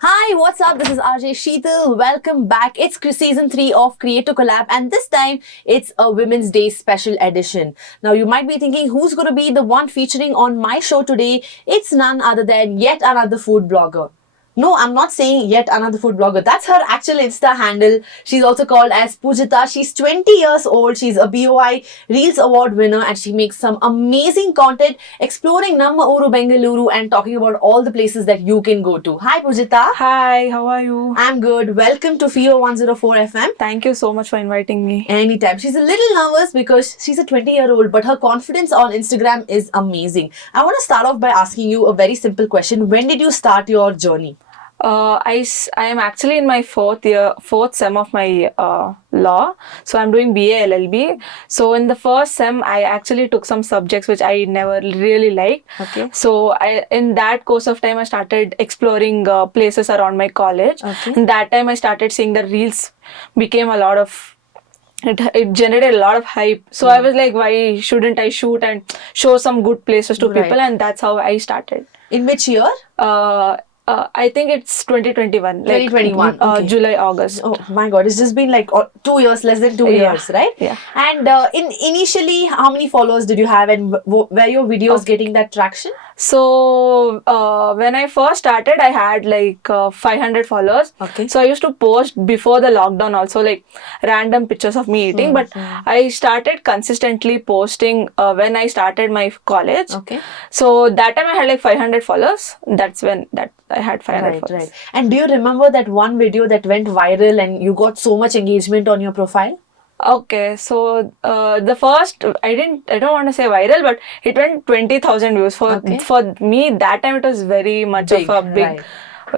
Hi, what's up? This is RJ Sheetal. Welcome back. It's season 3 of Create to Collab, and this time it's a Women's Day special edition. Now, you might be thinking, who's going to be the one featuring on my show today? It's none other than yet another food blogger. No, I'm not saying yet another food blogger. That's her actual Insta handle. She's also called as Pujitha. She's 20 years old. She's a BOI Reels Award winner and she makes some amazing content exploring Namma Uru Bengaluru and talking about all the places that you can go to. Hi Pujitha. Hi, how are you? I'm good. Welcome to FIO 104 FM. Thank you so much for inviting me. Anytime. She's a little nervous because she's a 20-year-old, but her confidence on Instagram is amazing. I want to start off by asking you a very simple question. When did you start your journey? I am actually in my fourth sem of my law. So I'm doing BA LLB. So in the first sem, I actually took some subjects which I never really liked. Okay. So in that course of time, I started exploring places around my college. Okay. And that time I started seeing the reels became a lot of it generated a lot of hype. So I was like, why shouldn't I shoot and show some good places to people? And that's how I started. In which year? I think it's 2021. 2021. Okay. July, August. Oh my God, it's just been like 2 years, less than 2 years, right? Yeah. And initially, how many followers did you have and were your videos getting that traction? So when I first started, I had like 500 followers. Okay. So I used to post before the lockdown also like random pictures of me eating. But I started consistently posting when I started my college. Okay. So that time I had like 500 followers. That's when I had 500 followers. Right. And do you remember that one video that went viral and you got so much engagement on your profile? Okay, so the first I don't want to say viral, but it went 20,000 views. For me that time it was very much of a big. Right.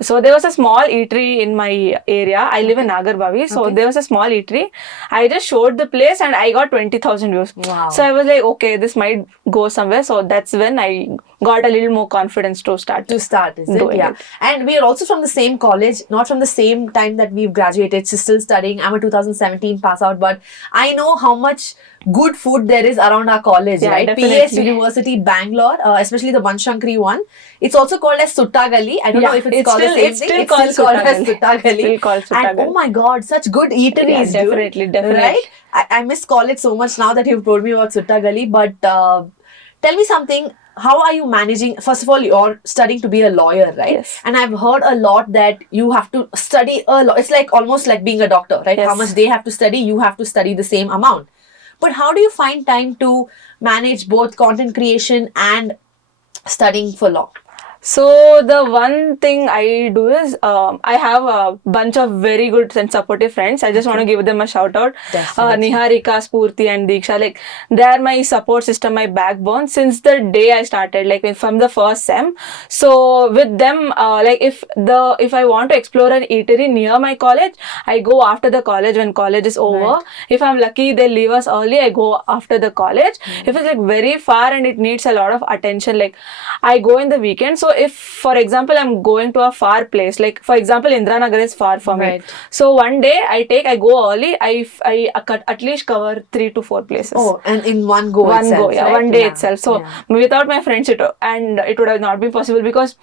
So there was a small eatery in my area. I live in Nagarbavi. So there was a small eatery. I just showed the place and I got 20,000 views. Wow. So I was like, okay, this might go somewhere. So that's when I got a little more confidence to start. Is it? Yeah. And we are also from the same college, not from the same time that we've graduated. She's still studying. I'm a 2017 pass out, but I know how much good food there is around our college, right? Definitely. PS University, Bangalore, especially the Banshankari one. It's also called as Sutta Gali. I don't know if it's called the same thing. It's still called as Sutta Gali. Still called Sutta And Gali. oh my God, such good eateries, Definitely. Right? I miss college so much now that you've told me about Sutta Gali. But tell me something. How are you managing? First of all, you're studying to be a lawyer, right? Yes. And I've heard a lot that you have to study a lot. It's like almost like being a doctor, right? Yes. How much they have to study, you have to study the same amount. But how do you find time to manage both content creation and studying for law? So the one thing I do is I have a bunch of very good and supportive friends. I just want to give them a shout out. Niharika, Spurti and Diksha. Like they are my support system, my backbone since the day I started, like from the first sem. So with them, like if I want to explore an eatery near my college, I go after the college when college is over. Right. If I'm lucky, they leave us early, I go after the college. If it's like very far and it needs a lot of attention, like I go in the weekend. So if, for example, I'm going to a far place, like for example, Indranagar is far from me. So one day I go early, I at least cover 3 to 4 places. Oh, and in one go itself. Right? One day itself. So without my friends, it would have not been possible because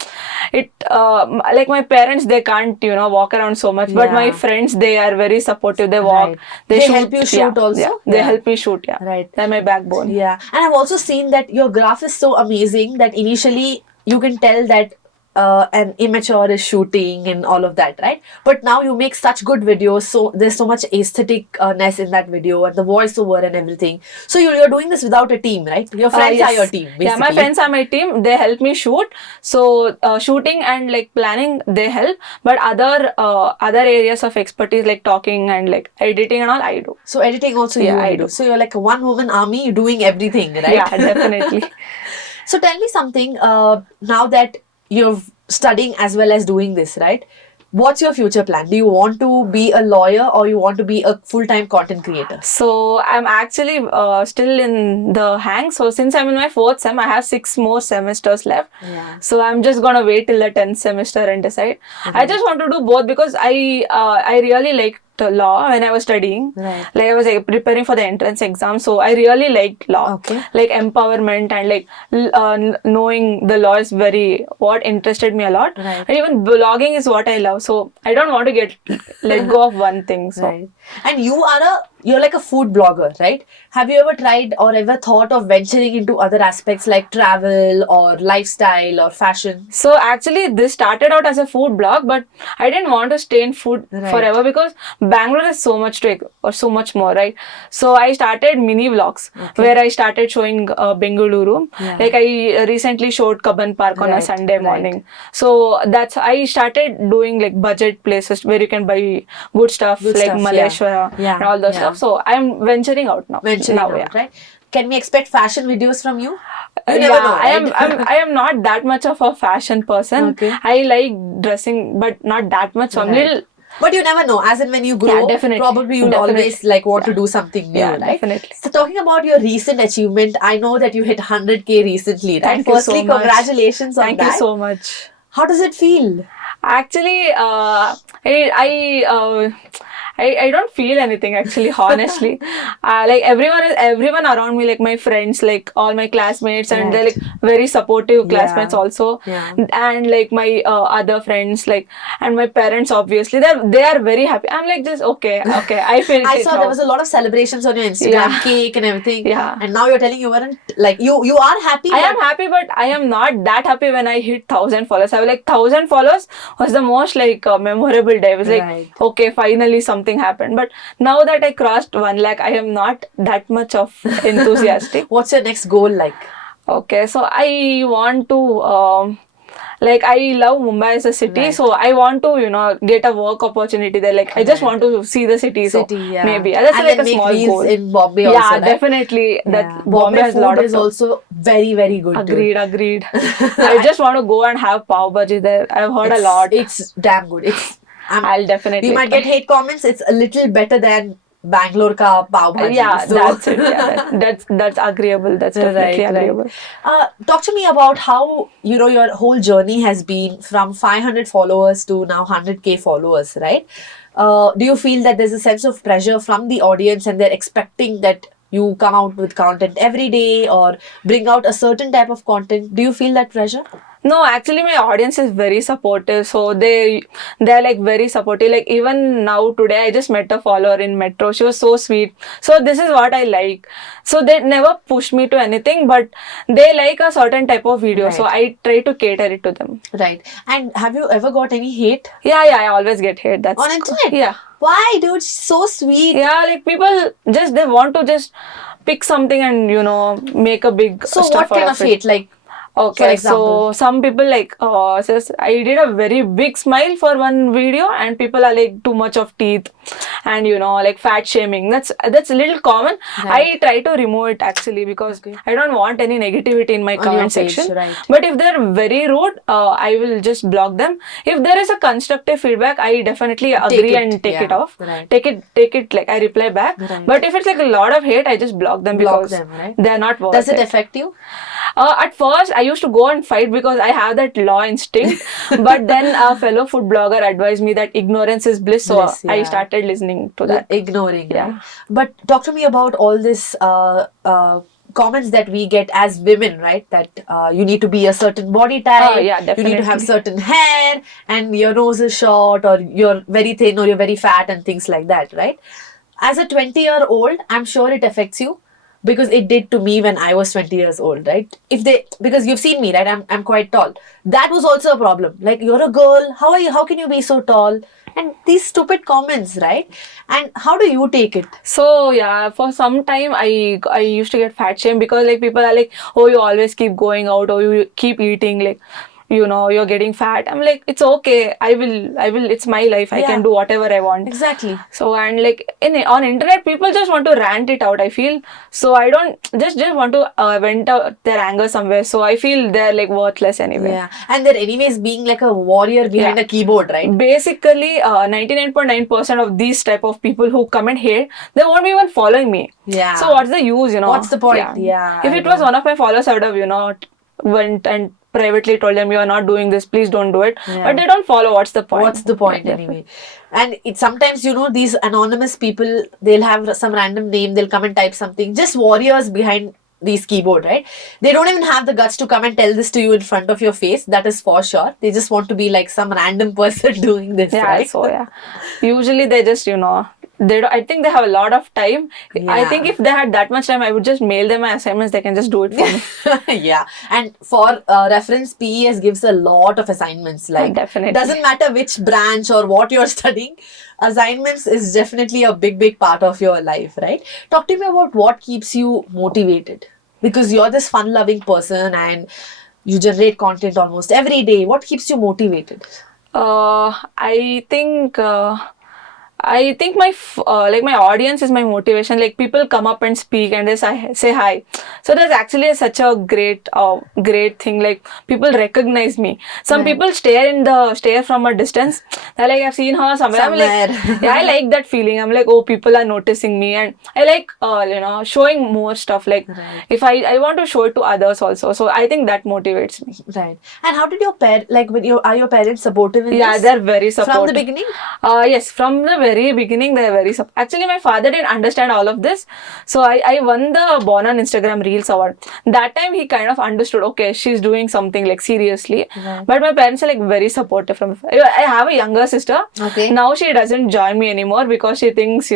it, like my parents, they can't, walk around so much. But my friends, they are very supportive. They walk. Right. They shoot, help you shoot also? Yeah. They help me shoot, Right. They're my backbone. Yeah. And I've also seen that your graph is so amazing that initially you can tell that an immature is shooting and all of that, right? But now you make such good videos, so there's so much aestheticness in that video and the voiceover and everything. So you're doing this without a team, right? Your friends are your team, basically. Yeah, my friends are my team. They help me shoot. So shooting and like planning, they help. But other areas of expertise like talking and like editing and all, I do. So editing also I do. So you're like a one-woman army, you're doing everything, right? Yeah, definitely. So tell me something, now that you're studying as well as doing this, right? What's your future plan? Do you want to be a lawyer or you want to be a full-time content creator? So I'm actually still in the hang. So since I'm in my 4th sem, I have 6 more semesters left. Yeah. So I'm just gonna wait till the 10th semester and decide. I just want to do both because I really like law when I was studying. Right. Like I was like, preparing for the entrance exam, so I really liked law. Okay. Like empowerment and like knowing the law is very what interested me a lot. Right. And even blogging is what I love. So I don't want to get let go of one thing. So. Right. And you're like a food blogger, right? Have you ever tried or ever thought of venturing into other aspects like travel or lifestyle or fashion? So actually, this started out as a food blog, but I didn't want to stay in food Right. forever because Bangalore is so much or so much more, right? So I started mini vlogs where I started showing Bengaluru. Yeah. Like I recently showed Kaban Park on a Right, Sunday right. morning. So I started doing like budget places where you can buy good stuff Good like stuff, Malaysia yeah. and all those Yeah. stuff. So I'm venturing out now. Venturing now, out, yeah. right? Can we expect fashion videos from you? You never know, right? I am not that much of a fashion person. Okay. I like dressing, but not that much. So I'm Right. little. But you never know. As in when you grow, definitely. probably you'll Definitely. always like want to do something new, Yeah, right? definitely. So talking about your recent achievement, I know that you hit 100K recently, right? Thank you Firstly, so much. congratulations on Thank that. you so much. How does it feel? Actually, I don't feel anything actually, honestly. Like everyone around me, like my friends, like all my classmates, and they're like very supportive classmates also. Yeah. And like my other friends, like, and my parents, obviously, they are very happy. I'm like, just okay. I feel I saw there was a lot of celebrations on your Instagram, Yeah. cake and everything. Yeah. And now you're telling you weren't like you are happy. I but- am happy, but I am not that happy when I hit 1,000 followers. I was like 1,000 followers was the most like memorable day. It was like Right. okay, finally something happened. But now that I crossed 1 lakh, I am not that much of enthusiastic. What's your next goal like? Okay, so I want to like I love Mumbai as a city, Right. so I want to get a work opportunity there. Like I just want to see the city. So Yeah. maybe that's and like then a make small reels goal. in Bombay Yeah, also, right? definitely. That Yeah. Bombay has a food lot of is also very, very good. dude. Agreed. I just want to go and have pav bhaji there. I've heard a lot. It's damn good. I'll definitely We might try. get hate comments. It's a little better than Bangalore ka pav bhaji. Yeah, So- that's it. Yeah, that's agreeable. That's definitely Right. agreeable. Talk to me about how your whole journey has been from 500 followers to now 100K followers, right? Do you feel that there's a sense of pressure from the audience and they're expecting that you come out with content every day or bring out a certain type of content? Do you feel that pressure? No, actually my audience is very supportive. So they're like very supportive. Like even now today I just met a follower in Metro. She was so sweet. So this is what I like. So they never push me to anything, but they like a certain type of video. Right. So I try to cater it to them. Right. And have you ever got any hate Yeah, I always get hate. That's on internet? Yeah. Why, dude? So sweet. Yeah, like people they want to just pick something and make a big So stuff what kind out of it. hate? Like, Okay, for example? so some people like says I did a very big smile for one video, and people are like too much of teeth, and like fat shaming. That's a little common. Right. I try to remove it actually because I don't want any negativity in my On comment your page, section. right. But if they're very rude, I will just block them. If there is a constructive feedback, I definitely agree and take it off. Right. Take it like I reply back. Right. But if it's like a lot of hate, I just block them Block because them, right? they're not worth Does it it. affect you? At first, I used to go and fight because I have that law instinct. But then a fellow food blogger advised me that ignorance is bliss. So Bliss, I yeah. started listening to that. Ignoring. Yeah. Right? But talk to me about all this comments that we get as women, right? That you need to be a certain body type. Oh, yeah, You need to have definitely. certain hair and your nose is short or you're very thin or you're very fat and things like that, right? As a 20-year-old, I'm sure it affects you. Because it did to me when I was 20 years old, right? Because you've seen me, right? I'm quite tall. That was also a problem. Like, you're a girl, how are you? How can you be so tall? And these stupid comments, right? And how do you take it? So yeah, for some time I used to get fat shame because like people are like, oh, you always keep going out or you keep eating, like you're getting fat. I'm like, it's okay. I will. It's my life. I Yeah. can do whatever I want. Exactly. So and like on internet, people just want to rant it out. I feel so. I don't just want to vent out their anger somewhere. So I feel they're like worthless anyway. Yeah. And they're anyways being like a warrior behind Yeah. a keyboard, right? Basically, 99.9% of these type of people who comment here, they won't be even following me. Yeah. So what's the use, What's the point? Yeah, If I it was know. one of my followers, I would have, went and privately told them, you are not doing this, please don't do it. Yeah. But they don't follow. What's the point? What's the point anyway? And it sometimes, these anonymous people, they'll have some random name, they'll come and type something, just warriors behind these keyboard, right? They don't even have the guts to come and tell this to you in front of your face, that is for sure. They just want to be like some random person doing this, right? So usually they just, they don't, I think they have a lot of time. I think if they had that much time, I would just mail them my assignments. They can just do it for me. Yeah. And for reference, PES gives a lot of assignments. Like, definitely. Doesn't matter which branch or what you're studying, assignments is definitely a big part of your life, right? Talk to me about what keeps you motivated, because you're this fun-loving person and you generate content almost every day. What keeps you motivated? I think my my audience is my motivation. Like, people come up and speak and they say hi. So that's actually such a great thing. Like, people recognize me. Some people stare from a distance. They're like, I've seen her somewhere. I'm like, I like that feeling. I'm like, oh, people are noticing me, and I like showing more stuff. Like, if I want to show it to others also. So I think that motivates me. Right. And how did your are your parents supportive in this? Yeah, they're very supportive. From the beginning? Yes, from the very beginning, they're very actually, my father didn't understand all of this. So I won the Born on Instagram Reels award. That time he kind of understood, okay, she's doing something like seriously. But my parents are like very supportive. I have a younger sister. Okay. Now she doesn't join me anymore because she thinks,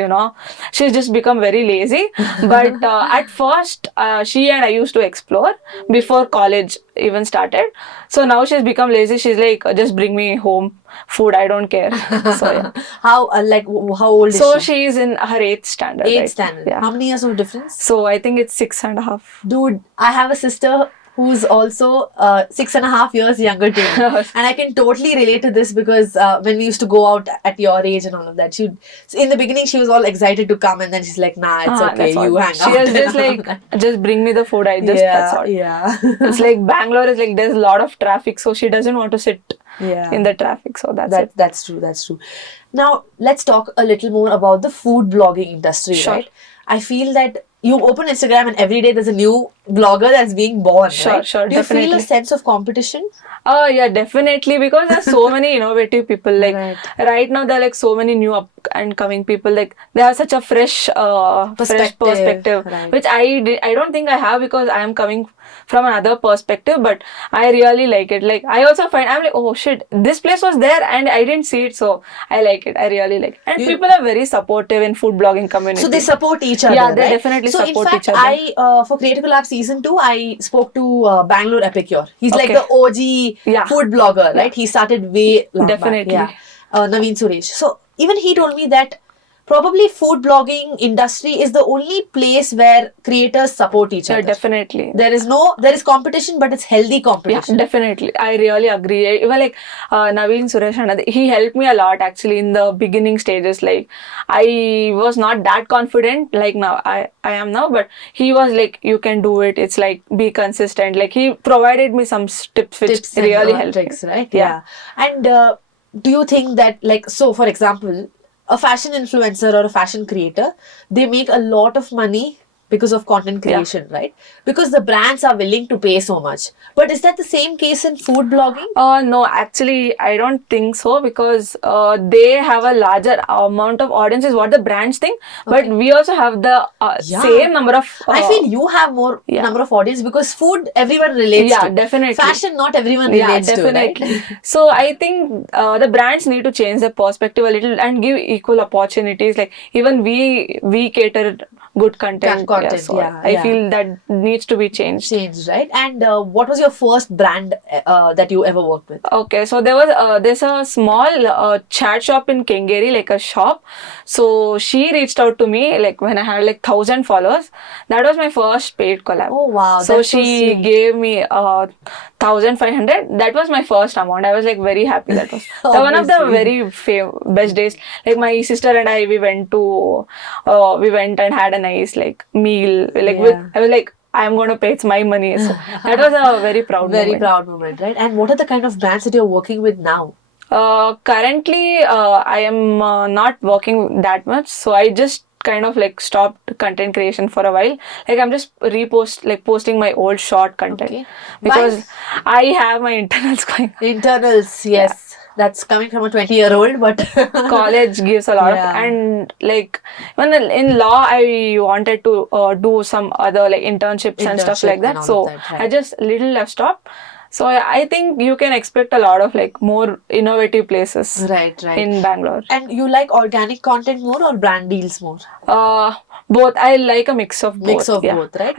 she's just become very lazy. But at first, she and I used to explore before college even started. So now she's become lazy. She's like, just bring me home food, I don't care. So yeah. How old is she? So she's in her 8th standard. 8th standard. Yeah. How many years of difference? So I think it's 6.5. Dude, I have a sister who's also 6.5 years younger to me. And I can totally relate to this because when we used to go out at your age and all of that, in the beginning she was all excited to come, and then she's like, nah, it's okay, you hang out. She was just like, just bring me the food, that's all. Yeah. It's like Bangalore is like, there's a lot of traffic, so she doesn't want to sit in the traffic. So that's true. Now let's talk a little more about the food blogging industry, right? I feel that you open Instagram and every day there's a new blogger that's being born, right? Sure, Do you feel a sense of competition? Yeah, definitely, because there's so many innovative people. Like right now, there are like so many new up and coming people. Like, they have such a fresh perspective, which I don't think I have, because I am coming from another perspective. But I really like it. Like, I also find, I'm like, oh shit, this place was there and I didn't see it, so I like it. I really like it. And people are very supportive in food blogging community. So they support each other. Yeah, they definitely support each other. So in fact, for Creative Collab Season 2, I spoke to Bangalore Epicure. He's like the OG food blogger, right? He started way long definitely back. Naveen Suresh. So even he told me that probably food blogging industry is the only place where creators support each other. Definitely. There is competition, but it's healthy competition. Yeah, definitely. I really agree. Even like Naveen Suresh, he helped me a lot actually in the beginning stages. Like, I was not that confident like now I am now, but he was like, you can do it. It's like, be consistent. Like, he provided me some tips which really helped. Tricks, right? Yeah. And do you think that, like, so for example, a fashion influencer or a fashion creator, they make a lot of money because of content creation, right? Because the brands are willing to pay so much. But is that the same case in food blogging? No, actually, I don't think so, because they have a larger amount of audience is what the brands think. But we also have the same number of... I feel you have more number of audience, because food everyone relates to. Yeah, definitely. Fashion not everyone relates definitely. to, right? So I think the brands need to change their perspective a little and give equal opportunities. Like, even we cater good content. I feel that needs to be changed. Right? And what was your first brand that you ever worked with? Okay, so there's a small chat shop in Kengeri, like a shop. So she reached out to me like when I had like 1,000 followers. That was my first paid collab. Oh wow! So she gave me 1,500. That was my first amount. I was like very happy. That was one of the very best days. Like, my sister and I, we went and had a nice like meal. Like I was like, I'm going to pay, it's my money. So that was a very proud moment, right? And what are the kind of brands that you're working with now? Currently, I am not working that much. So I just kind of like stopped content creation for a while. Like I'm just posting my old short content Okay. because I have my internals going. Internals, Yeah. yes. That's coming from a 20-year-old, but College gives a lot of, Yeah. and like when in law I wanted to do some other like internships and stuff Internship like and that. all of So that, right. I just little have stopped. So I think you can expect a lot of like more innovative places Right, right. in Bangalore. And you like organic content more or brand deals more? Both. I like a mix of both. Mix of yeah. both, right?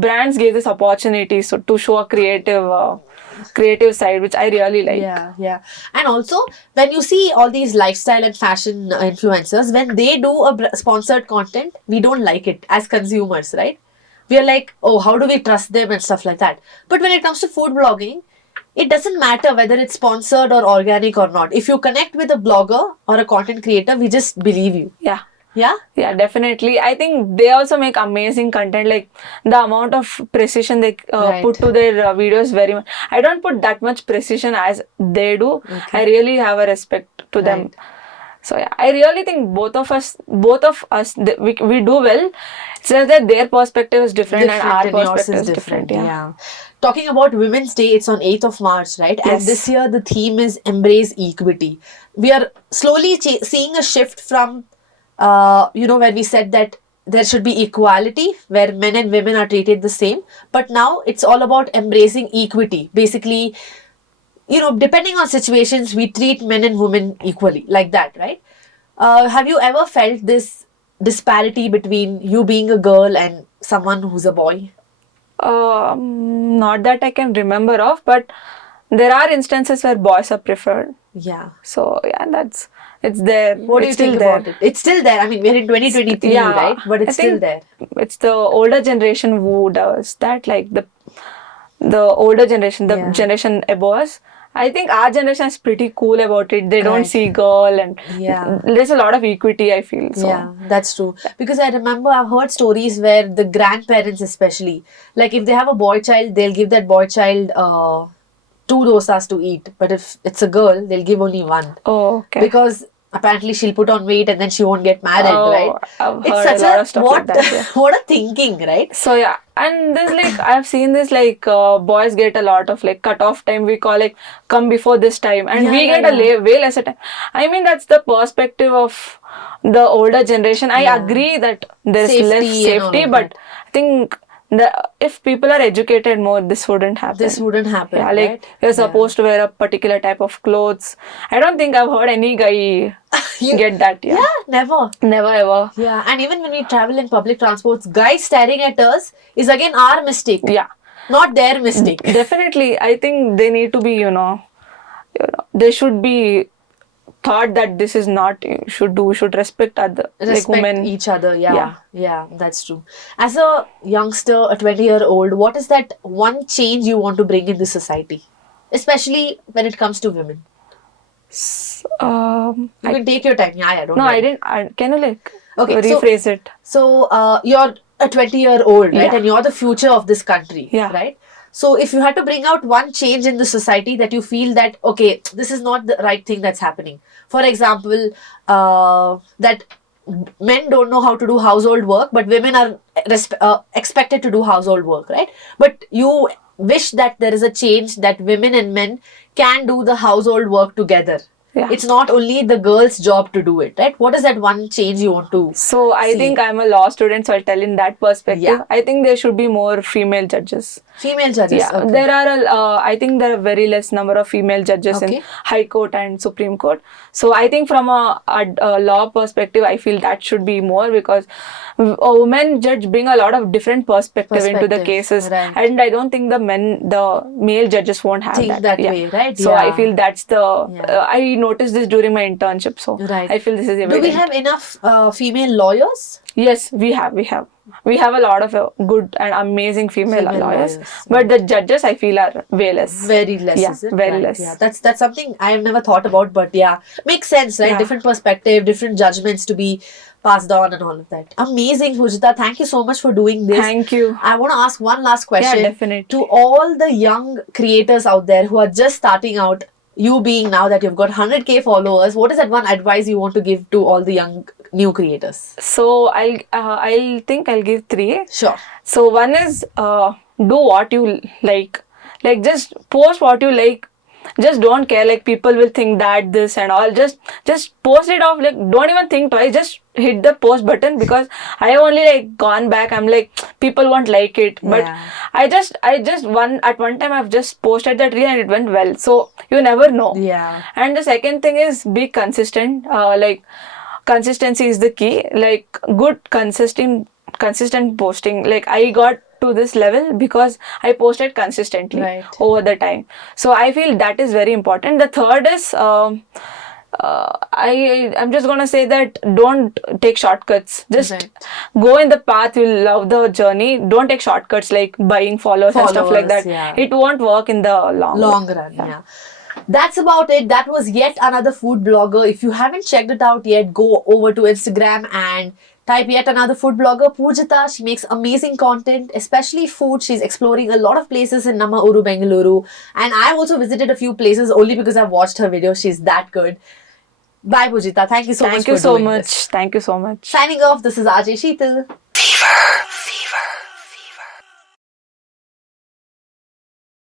Brands gave this opportunity so to show a creative side, which I really like. Yeah, yeah. And also, when you see all these lifestyle and fashion influencers, when they do a sponsored content, we don't like it as consumers, right? We are like, oh, how do we trust them and stuff like that. But when it comes to food blogging, it doesn't matter whether it's sponsored or organic or not. If you connect with a blogger or a content creator, we just believe you. Yeah. Yeah? Yeah, definitely. I think they also make amazing content. Like the amount of precision they Right. put to their videos, very much. I don't put that much precision as they do. Okay. I really have a respect to them. Right. So yeah, I really think both of us, we do well. It's just that their perspective is different, and our yours perspective is different. Yeah. Talking about Women's Day, it's on 8th of March, right? And Yes. this year the theme is Embrace Equity. We are slowly seeing a shift from, when we said that there should be equality where men and women are treated the same. But now it's all about embracing equity. Basically, depending on situations, we treat men and women equally, like that, right? Have you ever felt this disparity between you being a girl and someone who's a boy? Not that I can remember of, but there are instances where boys are preferred. Yeah. So yeah, it's there. What do you It's still think there. about it? It's still there. I mean, we're in 2023, Yeah, right? But it's I still think there. It's the older generation who does that, like the older generation, the Yeah. generation above us. I think our generation is pretty cool about it. They don't Right. see girl, and Yeah. there's a lot of equity, I feel. So Yeah, that's true. Because I remember I've heard stories where the grandparents, especially, like if they have a boy child, they'll give that boy child two dosas to eat. But if it's a girl, they'll give only one. oh, okay. Because apparently she'll put on weight and then she won't get married, Oh, right? I've It's heard such a lot of stuff like that. Yeah. what a thinking, right? So yeah, and there's like I've seen this like boys get a lot of like cutoff time. We call like come before this time, and Yeah, we yeah, get a yeah. way lesser time. I mean that's the perspective of the older generation. I Yeah. agree that there's Safety less and all safety, of but that. I think if people are educated more, this wouldn't happen. This wouldn't happen, Yeah, like right? you're Yeah. supposed to wear a particular type of clothes. I don't think I've heard any guy get that. Yeah. Yeah, never. Never ever. Yeah, and even when we travel in public transports, guys staring at us is again our mistake, Yeah. not their mistake. Definitely, I think they need to be, they should be taught that this is not you should do. You should respect other like Respect women. each other. Yeah, Yeah. yeah, that's true. As a youngster, a 20-year-old, what is that one change you want to bring in the society, especially when it comes to women? You can take your time. Yeah, don't No, worry. I didn't. Can you like Okay, rephrase it? So you're a 20-year-old, right? Yeah. And you're the future of this country, Yeah. right? So if you had to bring out one change in the society that you feel that, okay, this is not the right thing that's happening. For example, that men don't know how to do household work, but women are expected to do household work, right? But you wish that there is a change that women and men can do the household work together. Yeah. It's not only the girl's job to do it, right? What is that one change you want to So I see? think I'm a law student, so I'll tell in that perspective. Yeah. I think there should be more female judges. Female judges. Yeah, Okay. there are I think there are very less number of female judges in Okay. High Court and Supreme Court. So I think from a law perspective, I feel that should be more because a women judge bring a lot of different perspective into the Perspective, cases, right. and I don't think the male judges won't have Think that way, right? So I Yeah. feel that's the Yeah. I noticed this during my internship, so Right. I feel this is Do evident. we have enough female lawyers? Yes, we have a lot of good and amazing female lawyers, but the judges I feel are way less. Very less, Yeah, is it? very Right, less. Yeah, that's something I have never thought about, but yeah, makes sense, right? Yeah. Different perspective, different judgments to be passed on and all of that. Amazing, Pujitha. Thank you so much for doing this. Thank you. I want to ask one last question. Yeah, definitely. To all the young creators out there who are just starting out, you being now that you've got 100K followers, what is that one advice you want to give to all the young new creators? So I'll think I'll give three. Sure. So one is do what you like just post what you like. Just don't care like people will think that this and all. Just post it off. Like don't even think twice. Just hit the post button, because I have only like gone back. I'm like people won't like it, but Yeah. I just at one time I've just posted that reel and it went well. So you never know. Yeah. And the second thing is be consistent. Like consistency is the key. Like good consistent posting. Like I got to this level because I posted consistently Right. over the time. So I feel that is very important. The third is I'm just gonna say that don't take shortcuts. Just Right. go in the path. You'll love the journey. Don't take shortcuts like buying followers and stuff like Followers, that. yeah. It won't work in the long Run, yeah. That's about it. That was yet another food blogger. If you haven't checked it out yet, go over to Instagram and type yet another food blogger, Pujitha. She makes amazing content, especially food. She's exploring a lot of places in Namma Bengaluru. And I've also visited a few places only because I've watched her videos. She's that good. Bye, Pujitha. Thank you so much Thank you for so doing much. this. Thank you so much. Signing off, this is RJ Sheetal. Fever.